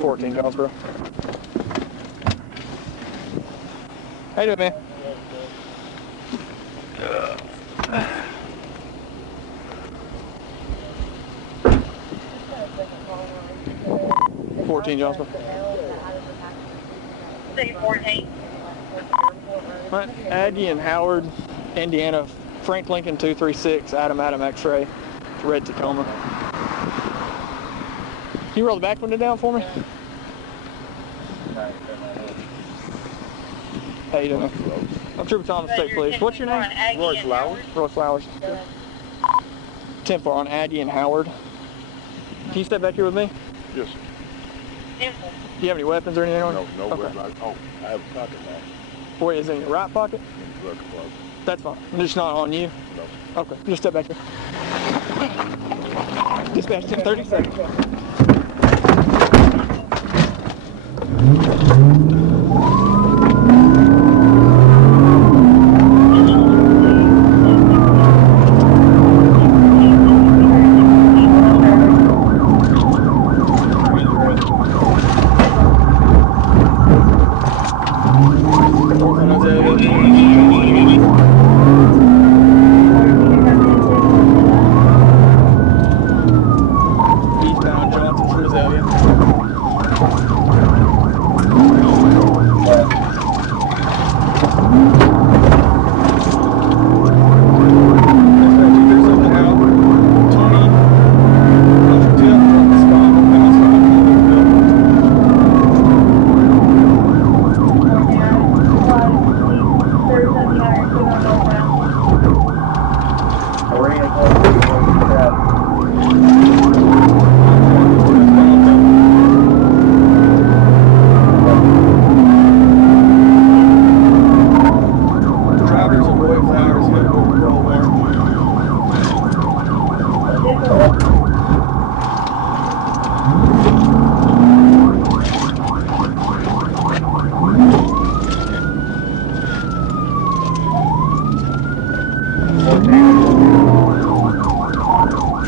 14 calls, bro. How you doing, man? 14 Johnson. 14. Right, Aggie and Howard, Indiana, Frank Lincoln 236, Adam X-ray, red Tacoma. Can you roll the back window down for me? How you doing? I'm Trooper Thomas, State Police. What's your name? Roy Flowers. Roy Flowers. 10-4 on Aggie and Howard. Can you step back here with me? Yes, sir. Do you have any weapons or anything on you? No Okay. weapons. Oh, I have a pocket knife. Where is it, in your right pocket? In the glove. That's fine. It's not on you? No. Okay, just step back here. Dispatch 1030 seconds. Eastbound Johnson to Azalea. Drivers of Roy Flowers hit a roll bar.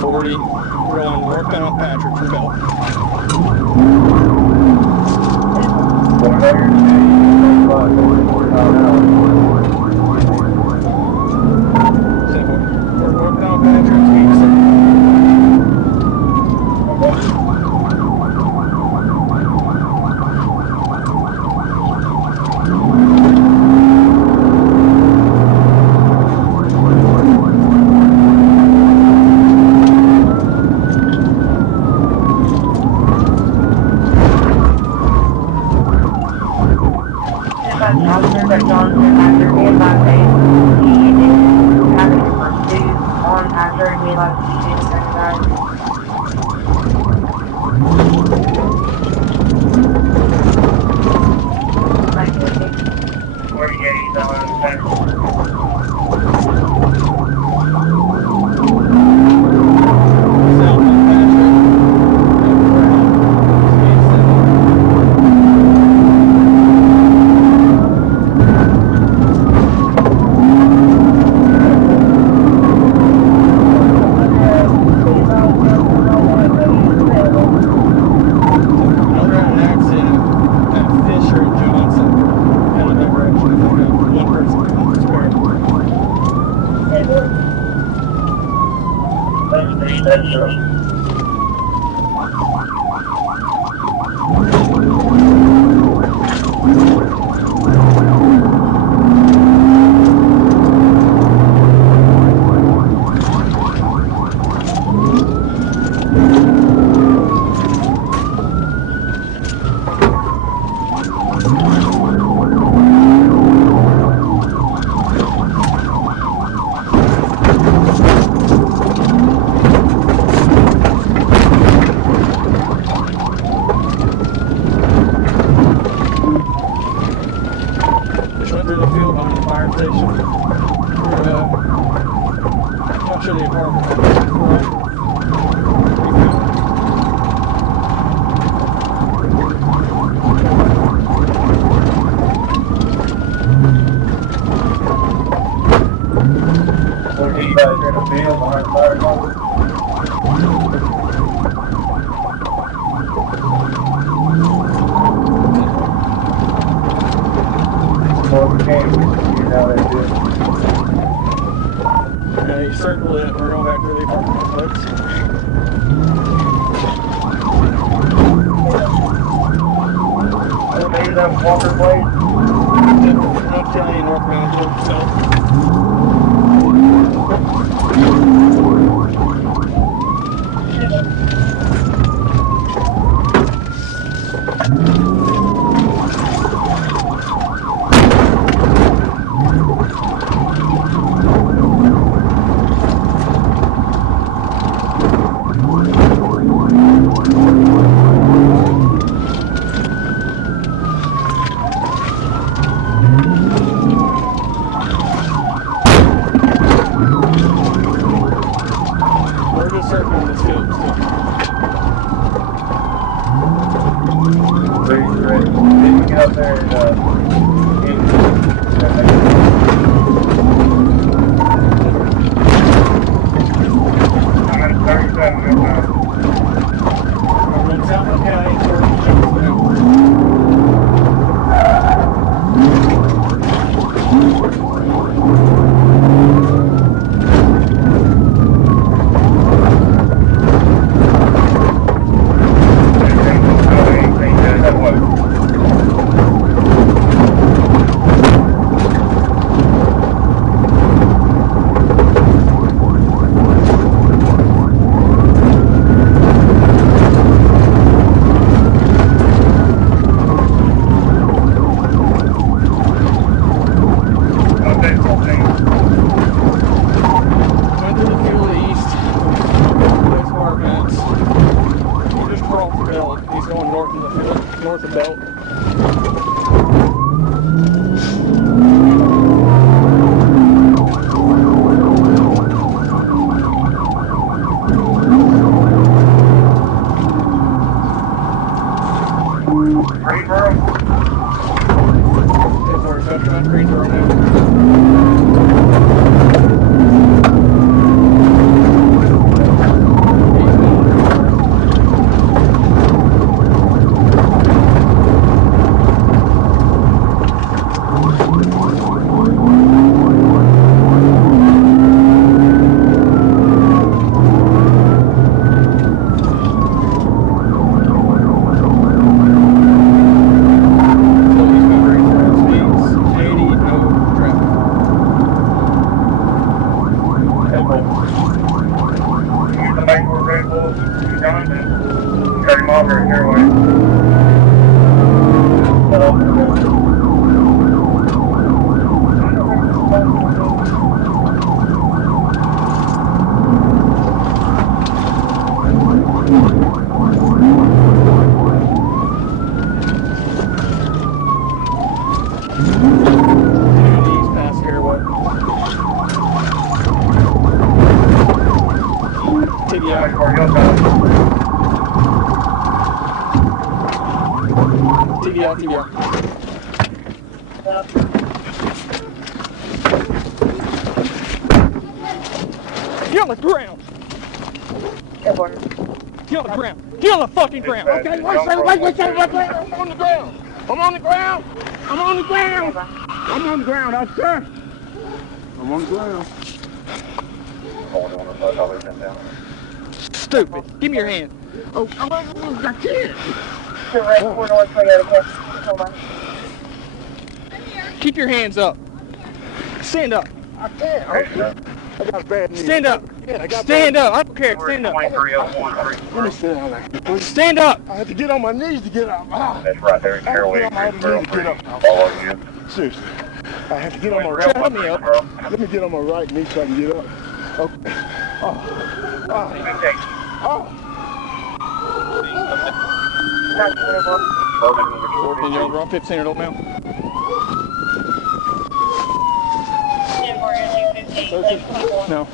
40, going northbound Patrick from Bell. Northbound Patrick, Officers at Johnson after me about he didn't have any pursuit on after me like he didn't recognize. Where you getting it. We're going back to the apartment complex. Maybe that Walker Place. North County, North Mountain, South. We're just circling this field still. Get up there and I'm at 37. Run South County, 37. North of Belt. Greensboro? If we're touching on Greensboro now. TVL. Get on the ground. Get on the ground. Get on the fucking ground. Okay, wait. I'm on the ground. I'm on the ground. I'm on the ground. I'm on the ground, officer. I'm on the ground. Stupid. Give me your hand. Oh, I can't. Keep your hands up. Stand up. I can't. I got bad knees. Stand up. Stand up. I don't care. Stand up. Let me sit down there, please. Stand up. I have to get on my knees to get up. That's right there in Carolina. I have to get up. Follow you. Seriously. I have to get on my right. Help me up. Let me get on my right knee so I can get up. Okay. And you're over on 15 or don't now? No.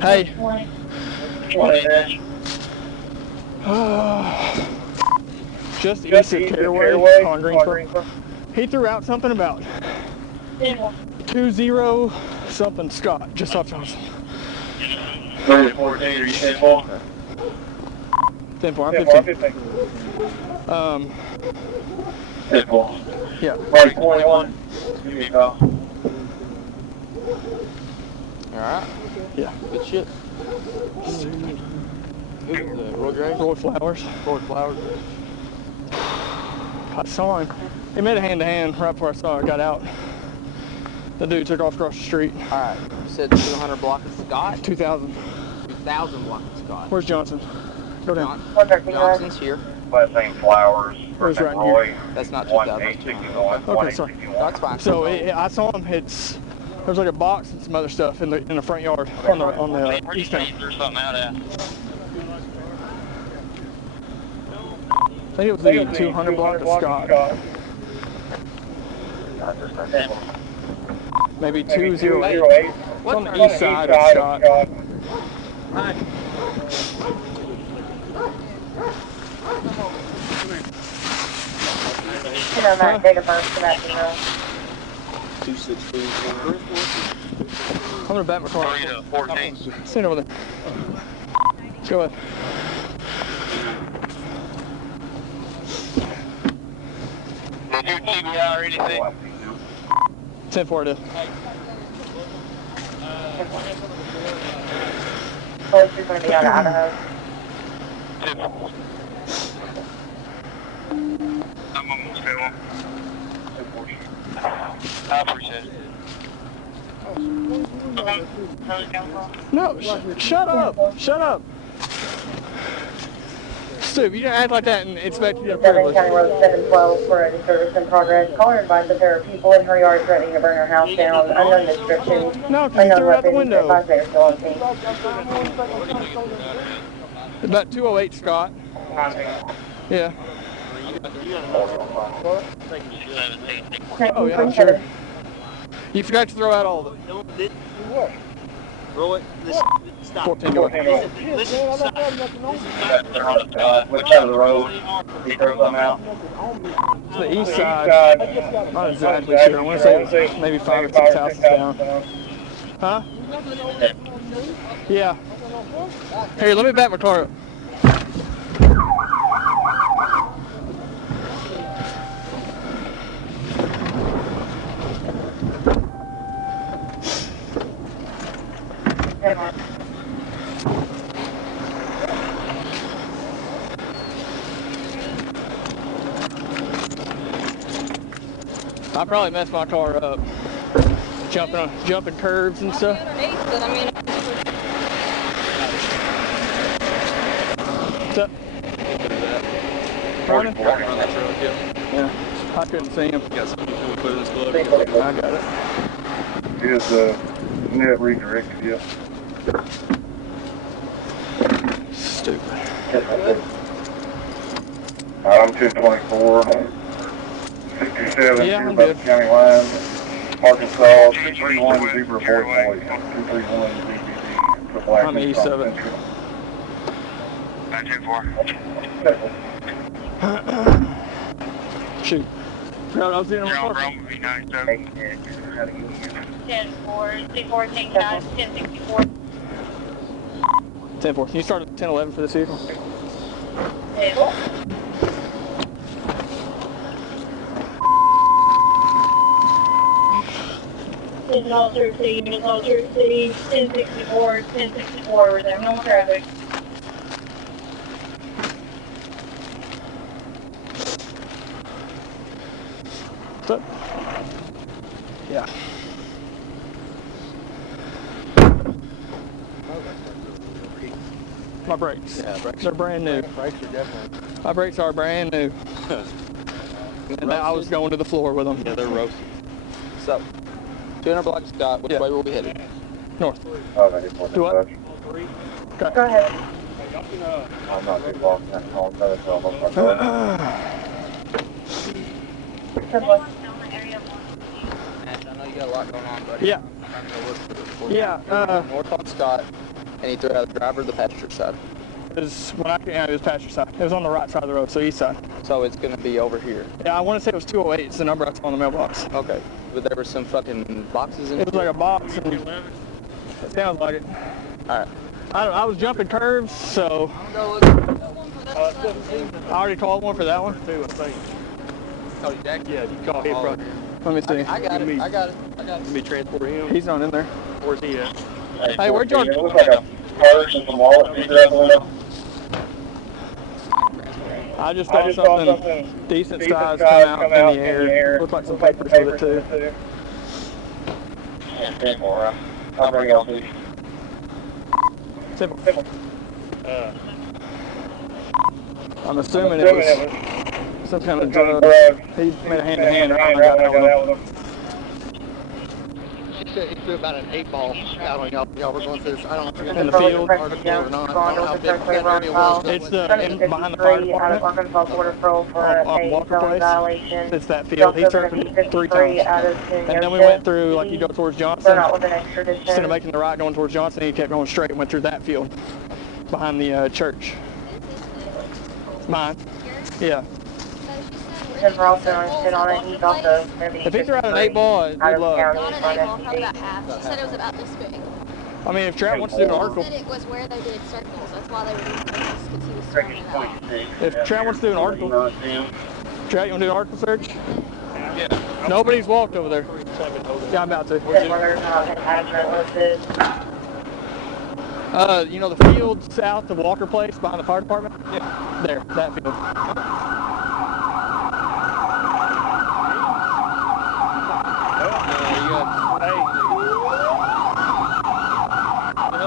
Hey. Just east of Caraway on Greensboro. He threw out something about 20 something Scott, just off Johnson. 14, are you 10-4? 10-4, I'm 15. 10-4. Yeah. Party 21. Give me a call. Alright. Yeah. Good shit. Who's Roy Gray? Roy Flowers. Roy Flowers. I saw him. He made a hand-to-hand right before I got out. The dude took off across the street. Alright. You said 200 block of Scott? 2,000. 2,000 block of Scott. Where's Johnson? Go down. Johnson's here. Last name Flowers. Where's First name right Roy. here? That's not 2,000. 1-861. Okay, sorry. That's fine. So I saw him. There's like a box and some other stuff in the front yard on the east end. There's something out of I think it was the 200 block of Scott. Maybe 208. It's on the east side of Scott. Hi. You know, that date of birth for that email. 216. I'm gonna bat my car. 14. Stand over there. Go ahead. Did you TBI or anything? 10-4 it is. Police is going to be out of Idaho. I'm almost there. I appreciate it. No, shut up. Shut up. Stu, you don't act like that and expect you to 7 privilege. County Road 712 for a service in progress. Caller advised that there are people in her yard threatening to burn her house down. Unknown description. No, because you Unknown threw it out the weapons. window. Advised they are still on scene. About 208, Scott. Yeah. Oh, yeah, I'm sure. You forgot to throw out all of it. Roy, listen, stop. 14 going. Listen, stop. Which side of the road? He threw something out. It's the east side. Not exactly sure. I want to say it was maybe 5 or 6 houses down. Huh? Yeah. Here, let me back my car up. I probably messed my car up. Jumping curves and stuff. What's up? Running? Yeah. I couldn't see him. Got something to put in this glove. I got it. His net redirected, yeah. Stupid. I'm 224, 67, Yeah, I'm about the good. county line. Arkansas, 231, zebra report noise. 231, ZBD. The black I'm east of it. 924. Shoot. No, I was in my John car. Brown would be 97. 10-4, 10-64. 10-4. Can you start at 10-11 for this vehicle? It's Alter City, it's Alter City, 1064, we're there, no more traffic. What's up? Yeah. My brakes. Yeah, brakes. They're brand new. Brakes are definitely. My brakes are brand new. And I was going to the floor with them. Yeah, they're roasted. So, 200 block of Scott. Which Yeah. way were we headed? North. Oh, they didn't want Do what? to touch. Go ahead. I'm not too far from that call, so it's almost my car. Ash, I know you got a lot going on, buddy. Yeah. I'm trying to go look for it. Yeah. North on Scott, and he threw out the driver or the passenger side. It was it was passenger side. It was on the right side of the road, so east side. So it's going to be over here. Yeah, I want to say it was 208. It's the number I saw on the mailbox. Okay. But there were some fucking boxes in It was like a box. And it sounds like it. All right. I was jumping curves, so Go look. I already called one for that one. Oh, Jack? Yeah, you call him, bro. Let me see. I got it. I got it. Let me transport him. He's not in there. Where's he at? Hey, where'd y'all... It looks like a purse and some wallet pieces out the window. I just saw something decent size come out in the air. Looked like some papers with it too. Yeah, 10-4, I'll bring y'all to you. Simple. I'm assuming it was some kind of drug. He made a hand-to-hand right when I got out with him. He threw about an 8-ball out on y'all were going through. I don't know if you're In the field. or not. I don't know how big that area was. It's behind the fire department. Arkansas Border Patrol for On Walker Place. violation. It's that field. He searched it 3 times. And then we went through, like you go towards Johnson. Instead of making the right going towards Johnson, he kept going straight and went through that field behind the church. Mine. Yeah. If he threw out an 8-ball, good luck. Not an 8-ball, probably about half. She said it was about this big. I mean, if Trout wants to do an article. She said it was where they did circles. That's why they were doing circles, because he was throwing it out. If Trout wants to do an article. Trout, you want to do an article search? Yeah. Nobody's walked over there. Yeah, I'm about to. You know the field south of Walker Place behind the fire department? Yeah. There, that field.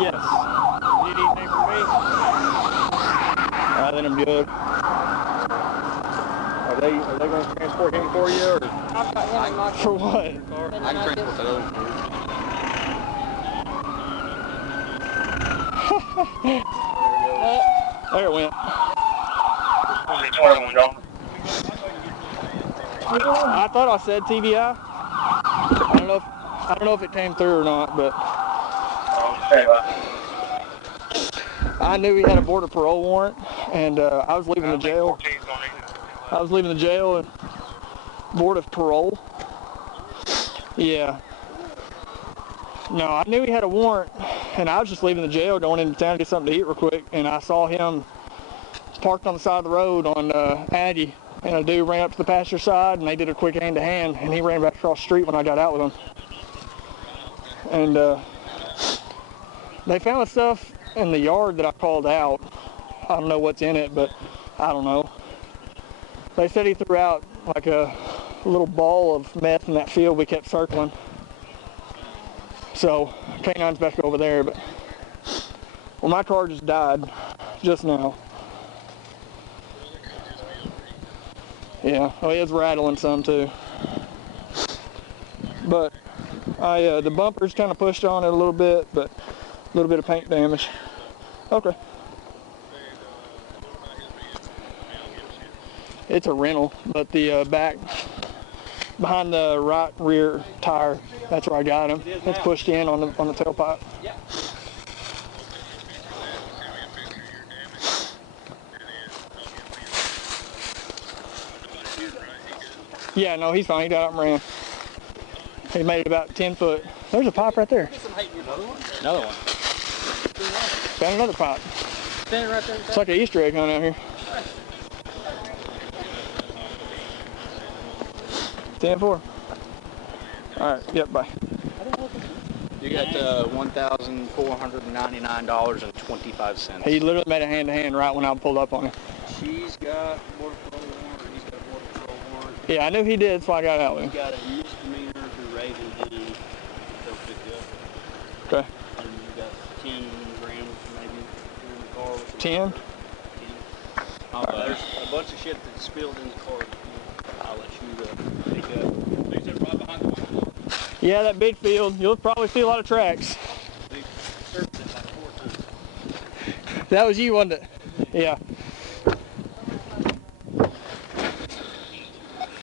Yes. Need anything from me? I think I'm good. Are they going to transport him for you, or? I've got one in my For what? I can transport that over. There it went. I thought I said TBI. I don't know if it came through or not, but I knew he had a border parole warrant, and I was leaving the jail. I was leaving the jail and board of parole. Yeah. No, I knew he had a warrant, and I was just leaving the jail, going into town to get something to eat real quick, and I saw him parked on the side of the road on Aggie, and a dude ran up to the passenger side, and they did a quick hand-to-hand, and he ran back across the street when I got out with him. And they found the stuff in the yard that I called out. I don't know what's in it, but I don't know. They said he threw out like a little ball of meth in that field we kept circling. So, K9's back over there, but well, my car just died just now. Yeah, well, it was rattling some too. But the bumper's kind of pushed on it a little bit, but a little bit of paint damage. Okay. It's a rental, but the back behind the right rear tire, that's where I got him. It's pushed in on the tailpipe. Yeah, no, he's fine. He got up and ran. He made it about 10 foot. There's a pipe right there. Another one. Found another pipe. Standing right there. It's like an Easter egg hunt out here. 10-4. All right, yep, bye. You got $1,499.25. He literally made a hand-to-hand right when I pulled up on him. She's got border patrol warrant, he's got border patrol warrant. Yeah, I knew he did, so I got out with him. He got a misdemeanor for raising him. They'll pick you up. Okay. And you got 10 grams maybe in the car. 10? There's a bunch of shit that's spilled in the car. I'll let you pick up. Is it right behind the window? Yeah, that big field. You'll probably see a lot of tracks. They searched it like 4 times. That was you, wasn't it? Yeah.